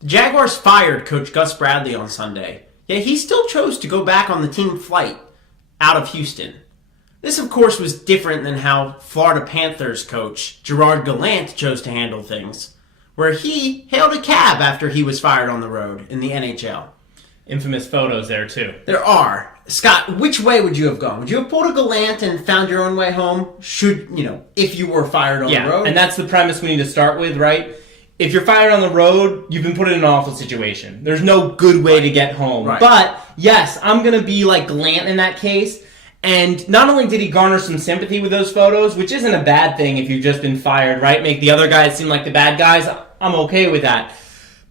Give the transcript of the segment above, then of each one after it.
The Jaguars fired Coach Gus Bradley on Sunday, yet he still chose to go back on the team flight out of Houston. This, of course, was different than how Florida Panthers coach Gerard Gallant chose to handle things, where he hailed a cab after he was fired on the road in the NHL. Infamous photos there, too. There are. Scott, which way would you have gone? Would you have pulled a Gallant and found your own way home, if you were fired on the road? And that's the premise we need to start with, right? If you're fired on the road, you've been put in an awful situation. There's no good way to get home. Right. But, yes, I'm going to be like Gallant in that case. And not only did he garner some sympathy with those photos, which isn't a bad thing if you've just been fired, right? Make the other guys seem like the bad guys. I'm okay with that.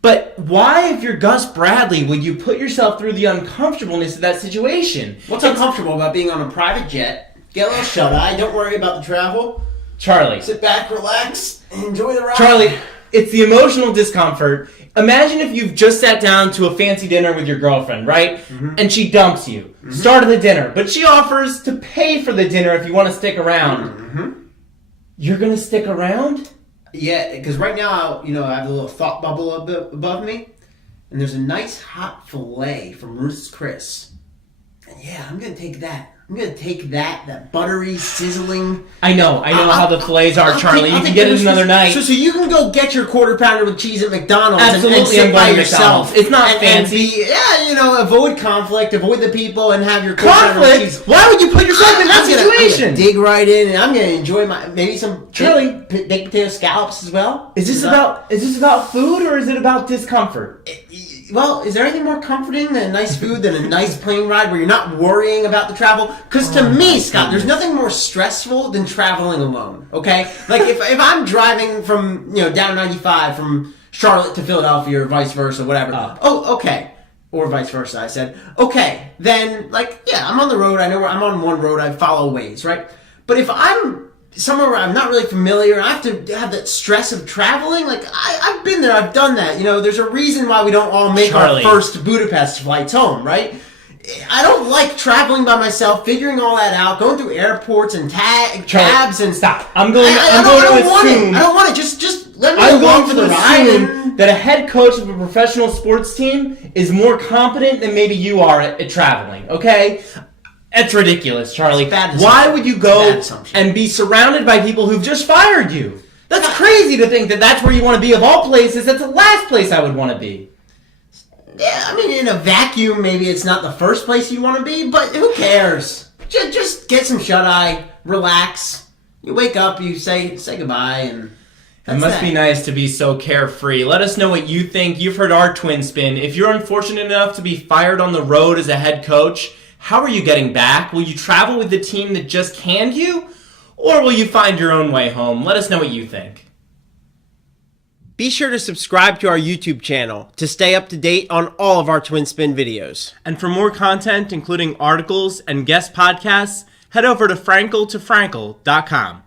But why, if you're Gus Bradley, would you put yourself through the uncomfortableness of that situation? What's uncomfortable about being on a private jet? Get a little shut-eye. Don't worry about the travel. Charlie. Sit back, relax, and enjoy the ride. Charlie, it's the emotional discomfort. Imagine if you've just sat down to a fancy dinner with your girlfriend, right? Mm-hmm. And she dumps you. Mm-hmm. Start of the dinner. But she offers to pay for the dinner if you want to stick around. Mm-hmm. You're going to stick around? Yeah, because right now, I have a little thought bubble above me, and there's a nice hot filet from Ruth's Chris. And yeah, I'm going to take that. I'm going to take that buttery, sizzling... I know how the fillets are, Charlie. You can get it another night. So you can go get your quarter pounder with cheese at McDonald's and sit I'm by going to yourself. McDonald's. It's not fancy. Avoid conflict, avoid the people, and have your quarter pounder with cheese. Why would you put yourself in that situation? I'm gonna dig right in, and I'm going to enjoy maybe some Charlie, baked potato scallops as well. Is this about food, or is it about discomfort? Well, is there anything more comforting than nice food than a nice plane ride where you're not worrying about the travel? Because to me, Scott, there's nothing more stressful than traveling alone, okay? Like, if I'm driving from, down 95 from Charlotte to Philadelphia or vice versa, whatever. Okay. Or vice versa, I said. Okay, then, I'm on the road. I know where I'm on one road. I follow Waze, right? But if I'm somewhere where I'm not really familiar, I have to have that stress of traveling. I've been there, I've done that. There's a reason why we don't all make our first Budapest flights home, right? I don't like traveling by myself, figuring all that out, going through airports and cabs and stop. I don't want it. Just let me along for the ride. That a head coach of a professional sports team is more competent than maybe you are at traveling. Okay. That's ridiculous, Charlie. Why would you go and be surrounded by people who've just fired you? That's crazy to think that that's where you want to be of all places. That's the last place I would want to be. Yeah, in a vacuum, maybe it's not the first place you want to be, but who cares? Just get some shut-eye, relax. You wake up, you say goodbye, and it must be nice to be so carefree. Let us know what you think. You've heard our twin spin. If you're unfortunate enough to be fired on the road as a head coach, how are you getting back? Will you travel with the team that just canned you? Or will you find your own way home? Let us know what you think. Be sure to subscribe to our YouTube channel to stay up to date on all of our Twin Spin videos. And for more content, including articles and guest podcasts, head over to frankeltofrankel.com.